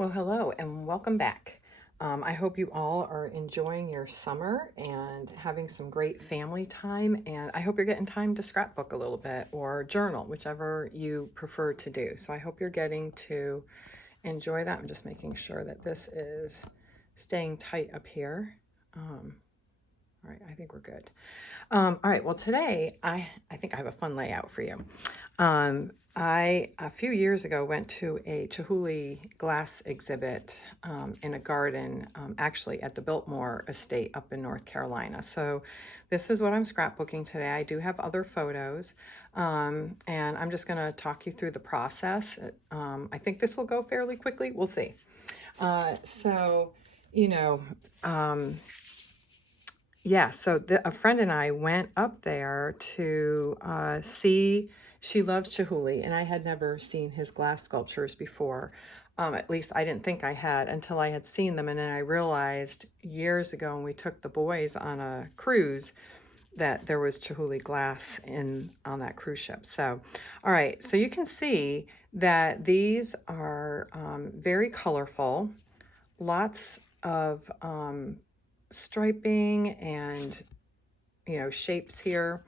Well, hello and welcome back. I hope you all are enjoying your summer and having some great family time. And I hope you're getting time to scrapbook a little bit or journal, whichever you prefer to do. So I hope you're getting to enjoy that. I'm just making sure that this is staying tight up here. All right, I think we're good. All right, well, today I think I have a fun layout for you. I, a few years ago, went to a Chihuly glass exhibit in a garden, actually at the Biltmore Estate up in North Carolina. So this is what I'm scrapbooking today. I do have other photos, and I'm just going to talk you through the process. I think this will go fairly quickly. We'll see. So, you know, yeah, so a friend and I went up there to see. She loves Chihuly, and I had never seen his glass sculptures before. At least I didn't think I had until I had seen them, and then I realized years ago when we took the boys on a cruise that there was Chihuly glass in on that cruise ship. So, all right, so you can see that these are very colorful, lots of striping and shapes here,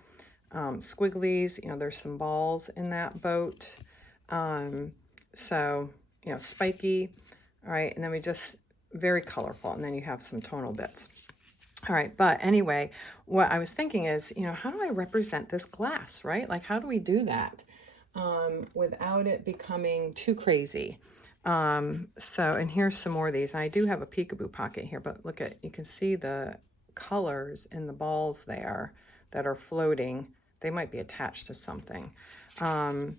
squigglies. There's some balls in that boat, so spiky. All right, and then we just very colorful, and then you have some tonal bits. All right, but anyway, what I was thinking is, how do I represent this glass, right? Like, how do we do that without it becoming too crazy? And here's some more of these. I do have a peekaboo pocket here, but look at, you can see the colors in the balls there that are floating. They might be attached to something. And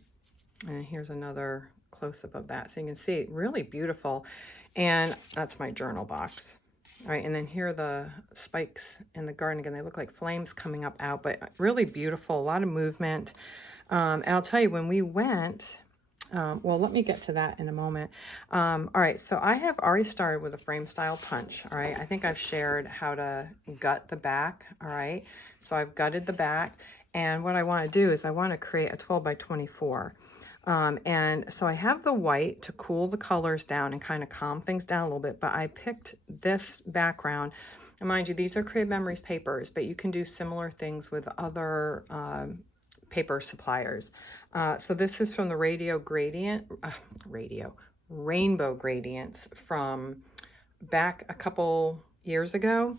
here's another close-up of that. So you can see, really beautiful. And that's my journal box. All right, and then here are the spikes in the garden. Again, they look like flames coming up out, but really beautiful, a lot of movement. And I'll tell you, when we went, well, let me get to that in a moment. All right, so I have already started with a frame style punch. All right, I think I've shared how to gut the back. All right, so I've gutted the back. And what I want to do is I want to create a 12 by 24. And so I have the white to cool the colors down and kind of calm things down a little bit, but I picked this background. And mind you, these are Crib Memories papers, but you can do similar things with other paper suppliers. So this is from the Rainbow Gradients from back a couple years ago.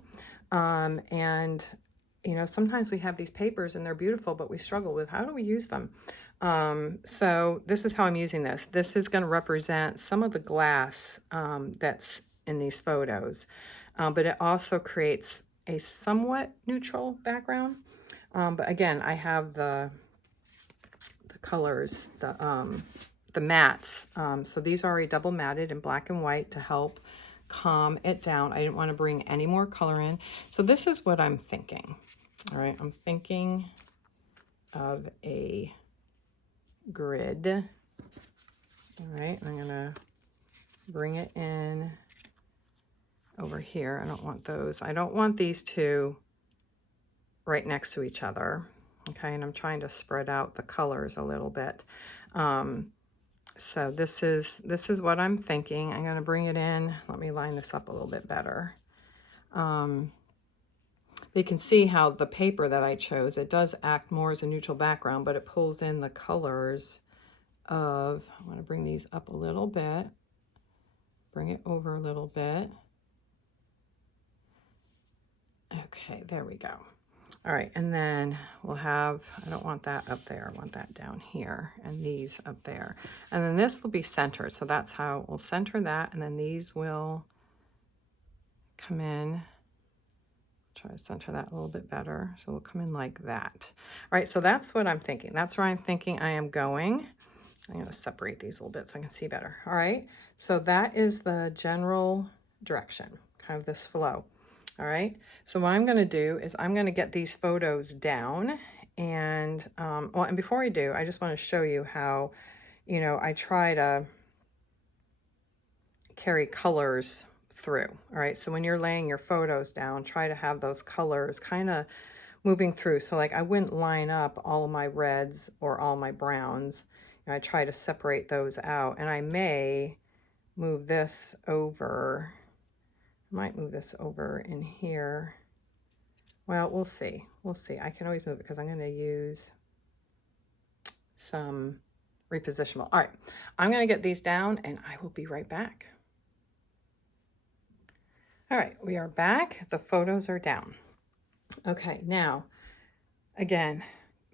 And sometimes we have these papers and they're beautiful, but we struggle with how do we use them? So this is how I'm using this. This is going to represent some of the glass that's in these photos, but it also creates a somewhat neutral background. But again, I have the colors, the mattes. So these are already double matted in black and white to help calm it down. I didn't want to bring any more color in. So this is what I'm thinking. All right, I'm thinking of a grid. All right, I'm gonna bring it in over here. I don't want those. I don't want these two right next to each other. Okay, and I'm trying to spread out the colors a little bit. So this is what I'm thinking. I'm going to bring it in. Let me line this up a little bit better. You can see how the paper that I chose, it does act more as a neutral background, but it pulls in the colors of, I want to bring these up a little bit, bring it over a little bit. Okay, there we go. All right, and then we'll have, I don't want that up there, I want that down here, and these up there. And then this will be centered, so that's how we'll center that, and then these will come in. Try to center that a little bit better, so we'll come in like that. All right, so that's what I'm thinking. That's where I'm thinking I am going. I'm going to separate these a little bit so I can see better. All right, so that is the general direction, kind of this flow. All right, so what I'm going to do is I'm going to get these photos down, and well, and before I do, I just want to show you how, I try to carry colors through. All right, so when you're laying your photos down, try to have those colors kind of moving through. So like I wouldn't line up all of my reds or all my browns. I try to separate those out, and I may move this over. I might move this over in here. Well, we'll see. We'll see. I can always move it because I'm going to use some repositionable. All right, I'm going to get these down and I will be right back. All right, we are back. The photos are down. Okay, now, again,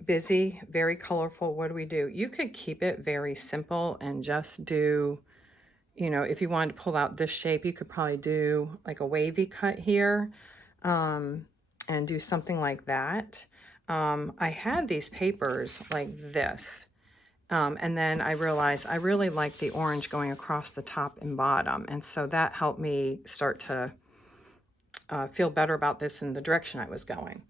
busy, very colorful. What do? You could keep it very simple and just do, you know, if you wanted to pull out this shape, you could probably do like a wavy cut here and do something like that. I had these papers like this. And then I realized I really like the orange going across the top and bottom. And so that helped me start to feel better about this in the direction I was going.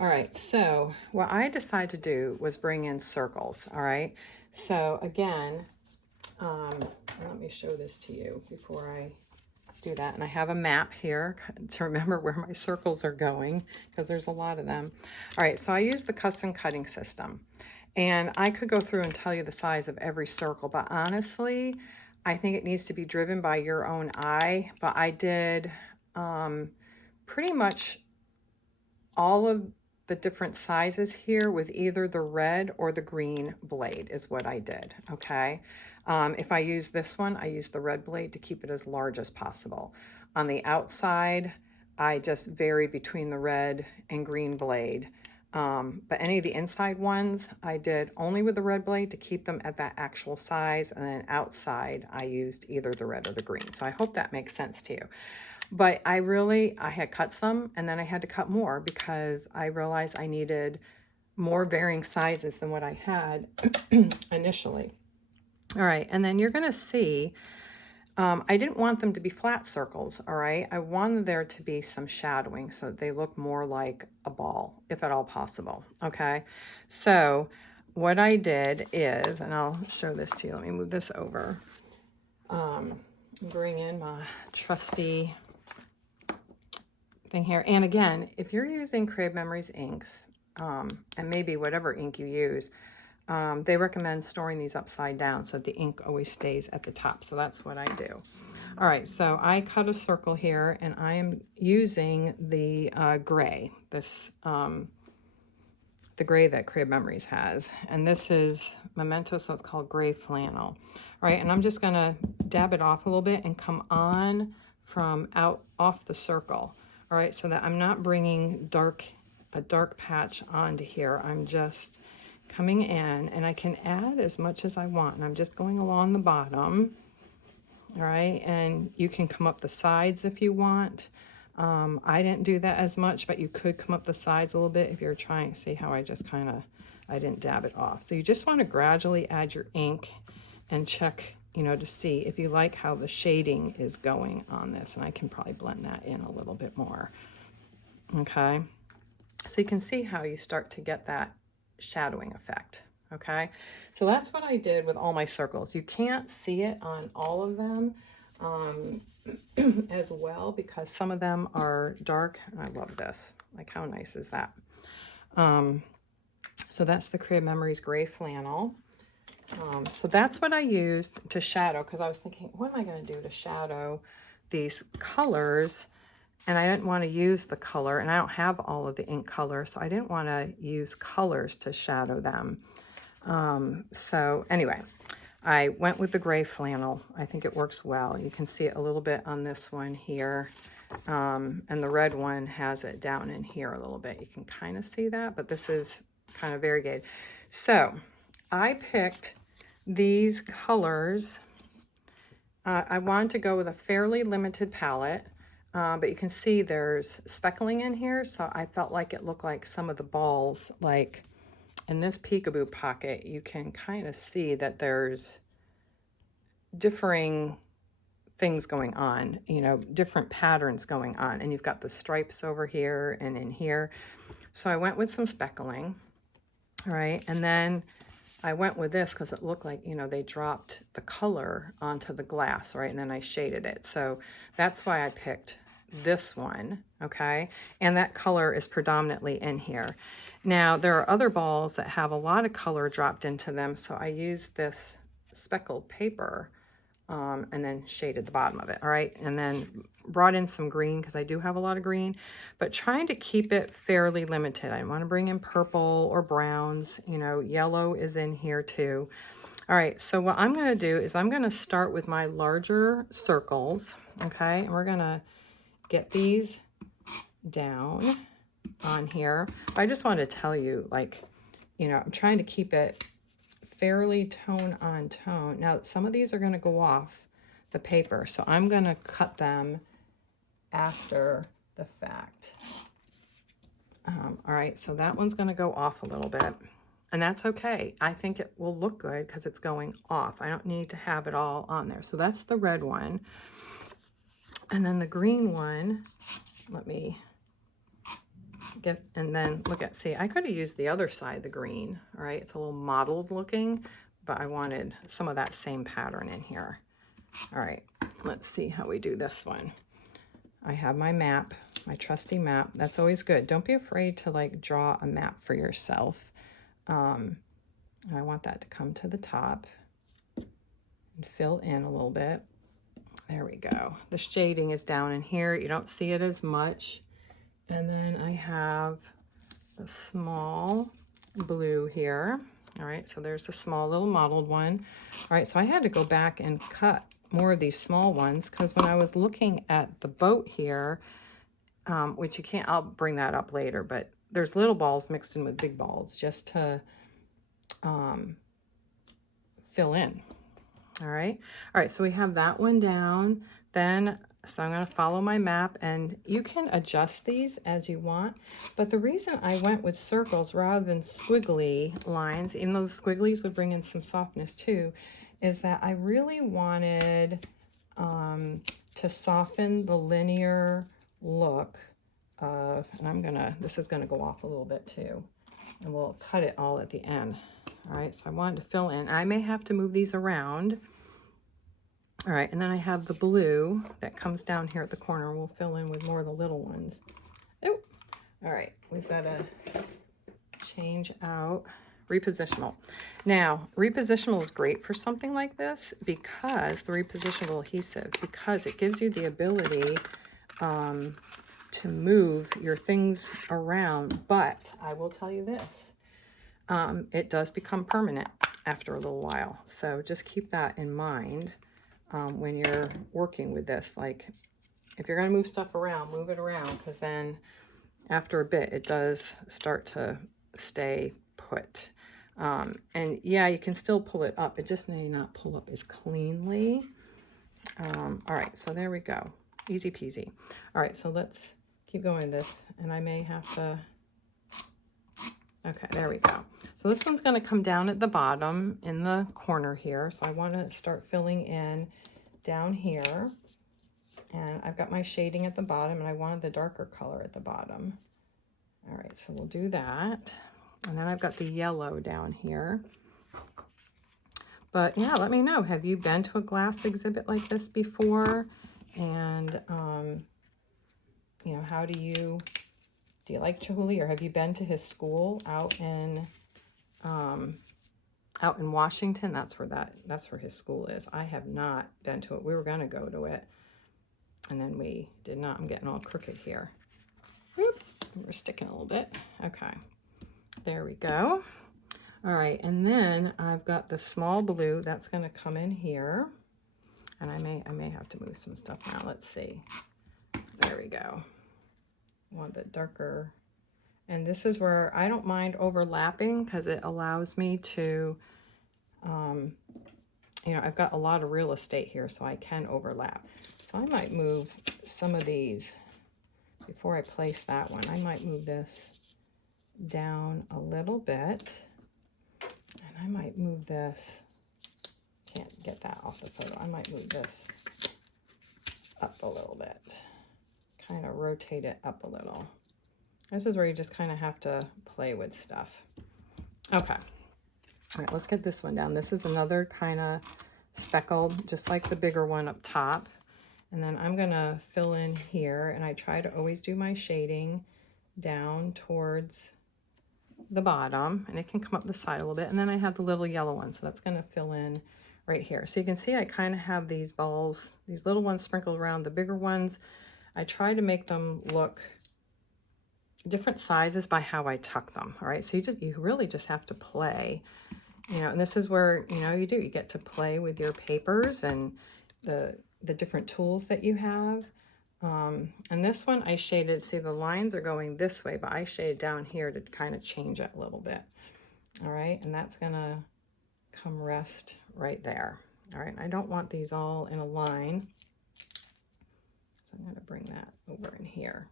All right, so what I decided to do was bring in circles, all right? So again, let me show this to you before I do that. And I have a map here to remember where my circles are going because there's a lot of them. All right, so I use the custom cutting system. And I could go through and tell you the size of every circle, but honestly, I think it needs to be driven by your own eye. But I did pretty much all of the different sizes here with either the red or the green blade is what I did, okay? If I use this one, I use the red blade to keep it as large as possible. On the outside, I just varied between the red and green blade. But any of the inside ones, I did only with the red blade to keep them at that actual size. And then outside, I used either the red or the green. So I hope that makes sense to you. But I had cut some and then I had to cut more because I realized I needed more varying sizes than what I had initially. All right, and then you're gonna see, I didn't want them to be flat circles, all right? I wanted there to be some shadowing so they look more like a ball, if at all possible, okay? So what I did is, and I'll show this to you, let me move this over. Bring in my trusty thing here. And again, if you're using Creative Memories inks, and maybe whatever ink you use, they recommend storing these upside down so that the ink always stays at the top. So that's what I do. All right, so I cut a circle here and I am using the gray, the gray that Creative Memories has. And this is Memento, so it's called Gray Flannel. All right, and I'm just gonna dab it off a little bit and come on from off the circle. All right, so that I'm not bringing a dark patch onto here. I'm just coming in and I can add as much as I want. And I'm just going along the bottom. All right, and you can come up the sides if you want. I didn't do that as much, but you could come up the sides a little bit if you're trying to see how I just I didn't dab it off. So you just want to gradually add your ink and check, you know, to see if you like how the shading is going on this. And I can probably blend that in a little bit more. Okay, so you can see how you start to get that shadowing effect. Okay, so that's what I did with all my circles. You can't see it on all of them as well because some of them are dark. I love this. Like, how nice is that? So that's the Creative Memories Gray Flannel. So that's what I used to shadow because I was thinking, what am I going to do to shadow these colors? And I didn't want to use the color, and I don't have all of the ink color, so I didn't want to use colors to shadow them. So anyway, I went with the gray flannel. I think it works well. You can see it a little bit on this one here, and the red one has it down in here a little bit. You can kind of see that, but this is kind of variegated. So I picked these colors. I wanted to go with a fairly limited palette. But you can see there's speckling in here, so I felt like it looked like some of the balls, like in this peekaboo pocket, you can kind of see that there's differing things going on, you know, different patterns going on, and you've got the stripes over here and in here. So I went with some speckling, all right, and then I went with this because it looked like, you know, they dropped the color onto the glass, right, and then I shaded it. So that's why I picked this one, okay, and that color is predominantly in here. Now there are other balls that have a lot of color dropped into them, so I used this speckled paper and then shaded the bottom of it. All right, and then brought in some green because I do have a lot of green, but trying to keep it fairly limited. I want to bring in purple or browns, you know, yellow is in here too. All right, so what I'm going to do is I'm going to start with my larger circles, okay? And we're going to get these down on here. I just want to tell you, like, you know, I'm trying to keep it fairly tone on tone. Now, some of these are going to go off the paper, so I'm going to cut them after the fact. All right, so that one's going to go off a little bit. And that's okay. I think it will look good because it's going off. I don't need to have it all on there. So that's the red one. And then the green one, let me get, and then look at, see, I could have used the other side, the green, all right? It's a little mottled looking, but I wanted some of that same pattern in here. All right, let's see how we do this one. I have my map, my trusty map. That's always good. Don't be afraid to like draw a map for yourself. I want that to come to the top and fill in a little bit. There we go. The shading is down in here. You don't see it as much. And then I have the small blue here. All right, so there's a small little mottled one. All right, so I had to go back and cut more of these small ones because when I was looking at the boat here, which you can't, I'll bring that up later, but there's little balls mixed in with big balls just to fill in. All right, so we have that one down. Then, so I'm going to follow my map, and you can adjust these as you want, but the reason I went with circles rather than squiggly lines, even though the squigglies would bring in some softness too, is that I really wanted to soften the linear look of, and this is gonna go off a little bit too, and we'll cut it all at the end. All right, so I wanted to fill in. I may have to move these around. All right, and then I have the blue that comes down here at the corner, and we'll fill in with more of the little ones. Oh, all right, we've got to change out repositional. Now, repositional is great for something like this because the repositional adhesive, because it gives you the ability to move your things around. But I will tell you this, it does become permanent after a little while. So just keep that in mind when you're working with this. Like, if you're going to move stuff around, move it around, because then after a bit, it does start to stay put. And yeah, you can still pull it up. It just may not pull up as cleanly. All right, so there we go. Easy peasy. All right, so let's keep going this, and I may have to, okay, there we go. So this one's going to come down at the bottom in the corner here. So I want to start filling in down here. And I've got my shading at the bottom, and I wanted the darker color at the bottom. All right, so we'll do that. And then I've got the yellow down here. But yeah, let me know. Have you been to a glass exhibit like this before? And, you know, how do you like Chihuly, or have you been to his school out in Washington? That's where his school is. I have not been to it. We were going to go to it, and then we did not. I'm getting all crooked here. Whoop. We're sticking a little bit. Okay, there we go. All right, and then I've got the small blue that's going to come in here, and I may have to move some stuff now. Let's see. There we go. I want the darker, and this is where I don't mind overlapping because it allows me to, you know, I've got a lot of real estate here, so I can overlap. So I might move some of these before I place that one. I might move this down a little bit, and I might move this, can't get that off the photo. I might move this up a little bit, kind of rotate it up a little. This is where you just kind of have to play with stuff. Okay. All right, let's get this one down. This is another kind of speckled, just like the bigger one up top. And then I'm going to fill in here, and I try to always do my shading down towards the bottom, and it can come up the side a little bit. And then I have the little yellow one, so that's going to fill in right here. So you can see I kind of have these balls, these little ones sprinkled around the bigger ones. I try to make them look different sizes by how I tuck them. All right, so you really just have to play, you know, and this is where, you know, you get to play with your papers and the different tools that you have. And this one I shaded, see the lines are going this way, but I shaded down here to kind of change it a little bit. All right, and that's gonna come rest right there. All right, I don't want these all in a line, so I'm gonna bring that over in here.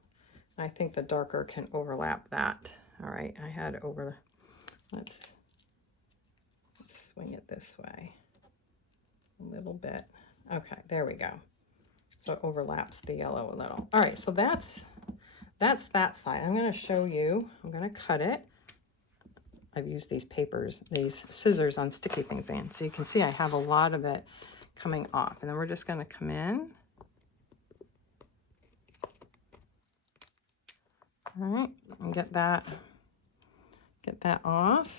I think the darker can overlap that. All right, I had over, let's swing it this way a little bit. Okay, there we go. So it overlaps the yellow a little. All right, so that's that side. I'm gonna show you, I'm gonna cut it. I've used these papers, these scissors on sticky things in. So you can see I have a lot of it coming off. And then we're just gonna come in. All right, and get that off.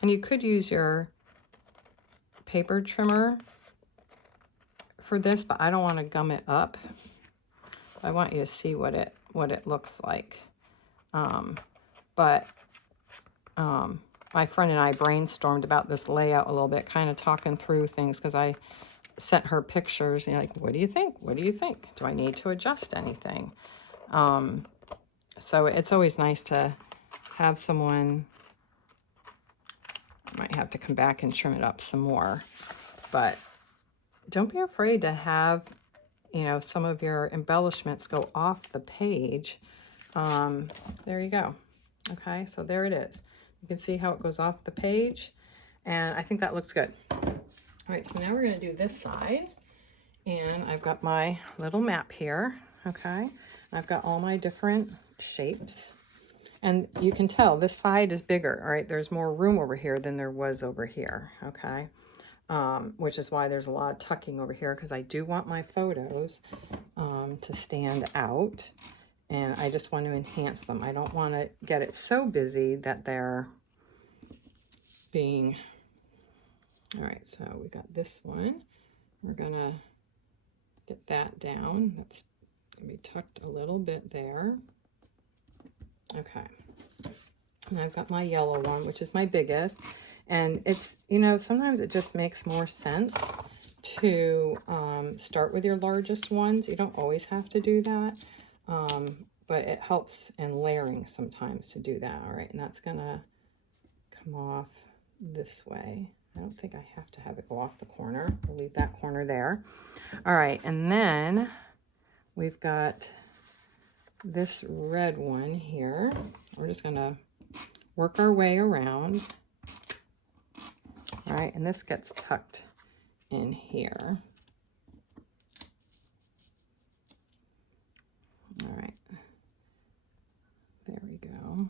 And you could use your paper trimmer for this, but I don't want to gum it up. I want you to see what it looks like. My friend and I brainstormed about this layout a little bit, kind of talking through things, because I sent her pictures and like, what do you think? What do you think? Do I need to adjust anything? So it's always nice to have someone. I might have to come back and trim it up some more, but don't be afraid to have, you know, some of your embellishments go off the page. There you go. Okay, so there it is. You can see how it goes off the page, and I think that looks good. All right, so now we're going to do this side, and I've got my little map here. Okay, I've got all my different shapes, and you can tell this side is bigger. All right, there's more room over here than there was over here. Okay, which is why there's a lot of tucking over here, because I do want my photos to stand out, and I just want to enhance them. I don't want to get it so busy that they're being... All right, so we got this one. We're gonna get that down. That's gonna be tucked a little bit there. Okay, and I've got my yellow one, which is my biggest. And it's, you know, sometimes it just makes more sense to start with your largest ones. You don't always have to do that, but it helps in layering sometimes to do that. All right, and that's gonna come off this way. I don't think I have to have it go off the corner. We'll leave that corner there. All right, and then we've got this red one here. We're just gonna work our way around. All right, and this gets tucked in here. All right, there we go.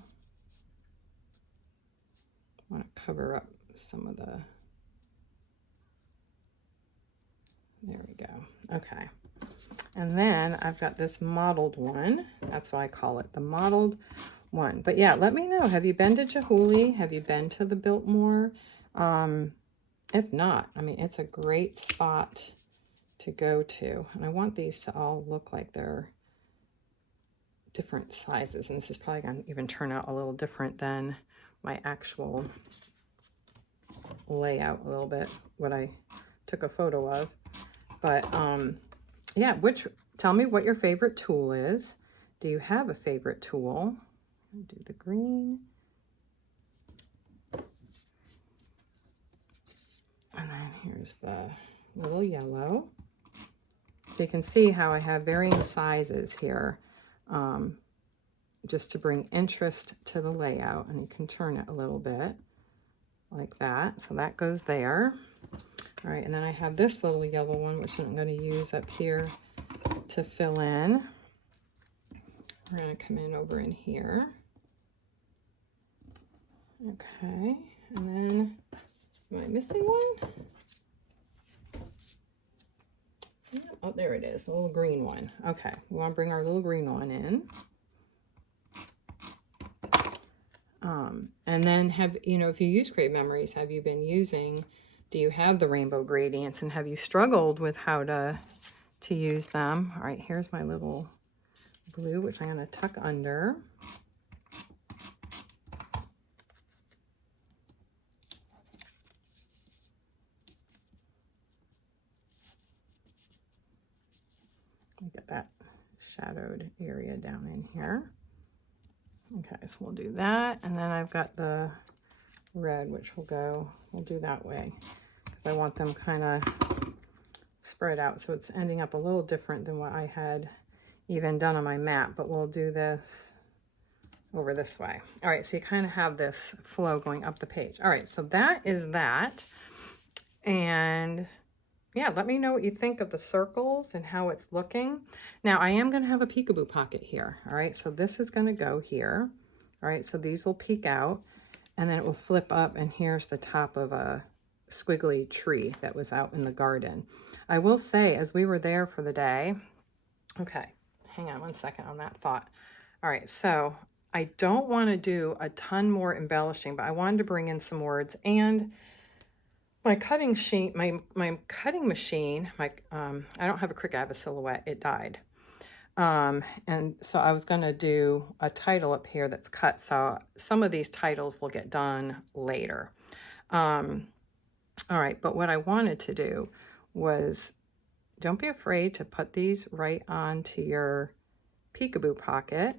I want to cover up some of the... There we go. Okay. And then I've got this mottled one. That's why I call it the mottled one. But yeah, let me know. Have you been to Chihuly? Have you been to the Biltmore? If not, I mean, it's a great spot to go to. And I want these to all look like they're different sizes. And this is probably going to even turn out a little different than my actual layout a little bit, what I took a photo of. But yeah, tell me what your favorite tool is. Do you have a favorite tool? I'll do the green. And then here's the little yellow. So you can see how I have varying sizes here, just to bring interest to the layout. And you can turn it a little bit like that. So that goes there. All right, and then I have this little yellow one, which I'm going to use up here to fill in. We're going to come in over in here. Okay, and then, am I missing one? Yeah, oh, there it is, the little green one. Okay, we want to bring our little green one in. And then if you use Create Memories, have you been using, do you have the rainbow gradients, and have you struggled with how to use them? All right, here's my little blue, which I'm going to tuck under. Get that shadowed area down in here. Okay, so we'll do that, and then I've got the red, which we'll do that way, because I want them kind of spread out, so it's ending up a little different than what I had even done on my map, but we'll do this over this way. All right, so you kind of have this flow going up the page. All right, so that is that, and yeah, let me know what you think of the circles and how it's looking. Now, I am going to have a peekaboo pocket here. All right, so this is going to go here. All right, so these will peek out, and then it will flip up, and here's the top of a squiggly tree that was out in the garden. I will say, as we were there for the day, okay, hang on one second on that thought. All right, so I don't want to do a ton more embellishing, but I wanted to bring in some words, and my cutting sheet, my cutting machine, I don't have a Cricut, I have a Silhouette, it died. And so I was going to do a title up here that's cut, so some of these titles will get done later. All right, but what I wanted to do was, don't be afraid to put these right onto your peekaboo pocket.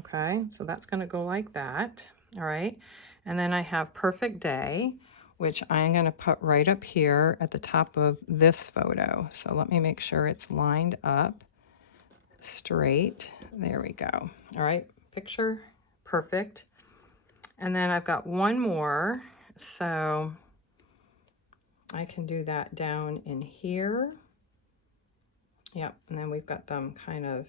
Okay, so that's going to go like that. All right, and then I have Perfect Day, which I'm going to put right up here at the top of this photo. So let me make sure it's lined up straight. There we go. All right, picture perfect. And then I've got one more, so I can do that down in here. Yep, and then we've got them kind of,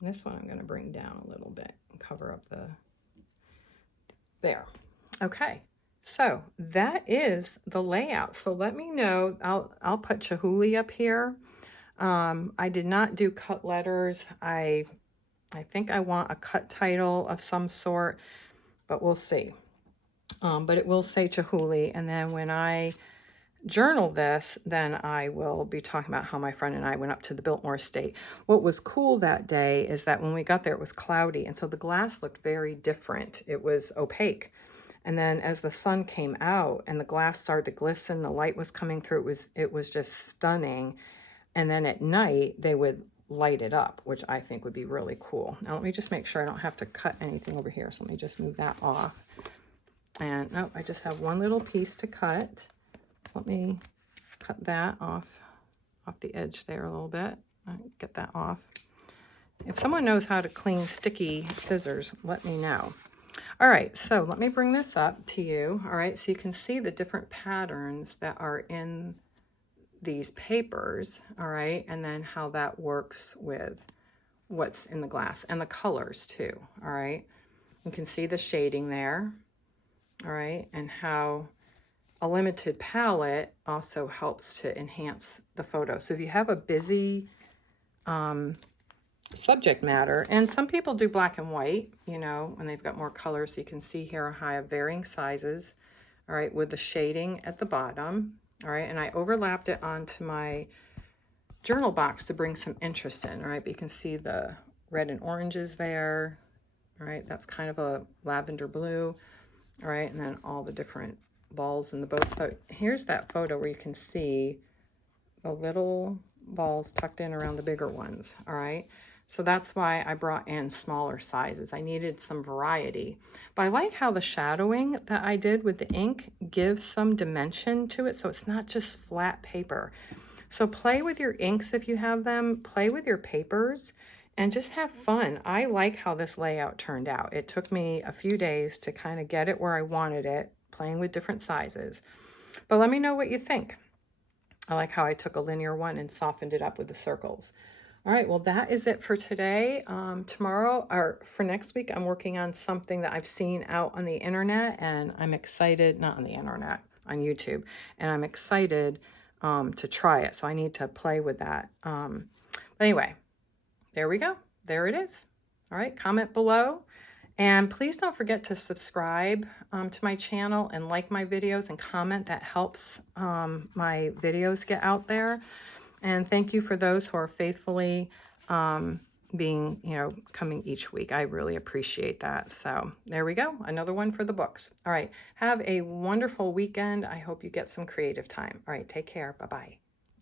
this one I'm going to bring down a little bit and cover up there. Okay. So that is the layout. So let me know, I'll put Chihuly up here. I did not do cut letters. I think I want a cut title of some sort, but we'll see. But it will say Chihuly, and then when I journal this, then I will be talking about how my friend and I went up to the Biltmore Estate. What was cool that day is that when we got there, it was cloudy, and so the glass looked very different. It was opaque. And then as the sun came out and the glass started to glisten, the light was coming through, it was just stunning. And then at night, they would light it up, which I think would be really cool. Now, let me just make sure I don't have to cut anything over here. So let me just move that off. And no, I just have one little piece to cut. So let me cut that off the edge there a little bit. Get that off. If someone knows how to clean sticky scissors, let me know. All right, so let me bring this up to you. All right, so you can see the different patterns that are in these papers, all right, and then how that works with what's in the glass and the colors too, all right. You can see the shading there, all right, and how a limited palette also helps to enhance the photo. So if you have a busy subject matter, and some people do black and white, you know, when they've got more colors. So you can see here how I have varying sizes, all right, with the shading at the bottom, all right, and I overlapped it onto my journal box to bring some interest in, all right, but you can see the red and oranges there, all right, that's kind of a lavender blue, all right, and then all the different balls in the boat. So here's that photo where you can see the little balls tucked in around the bigger ones, all right. So that's why I brought in smaller sizes. I needed some variety. But I like how the shadowing that I did with the ink gives some dimension to it, so it's not just flat paper. So play with your inks if you have them, play with your papers, and just have fun. I like how this layout turned out. It took me a few days to kind of get it where I wanted it, playing with different sizes. But let me know what you think. I like how I took a linear one and softened it up with the circles. All right, well, that is it for today. Tomorrow, or for next week, I'm working on something that I've seen out on the internet, and I'm excited, not on the internet, on YouTube, and I'm excited to try it. So I need to play with that. But anyway, there we go. There it is. All right, comment below, And please don't forget to subscribe to my channel and like my videos and comment. That helps my videos get out there. And thank you for those who are faithfully coming each week. I really appreciate that. So there we go. Another one for the books. All right. Have a wonderful weekend. I hope you get some creative time. All right. Take care. Bye-bye.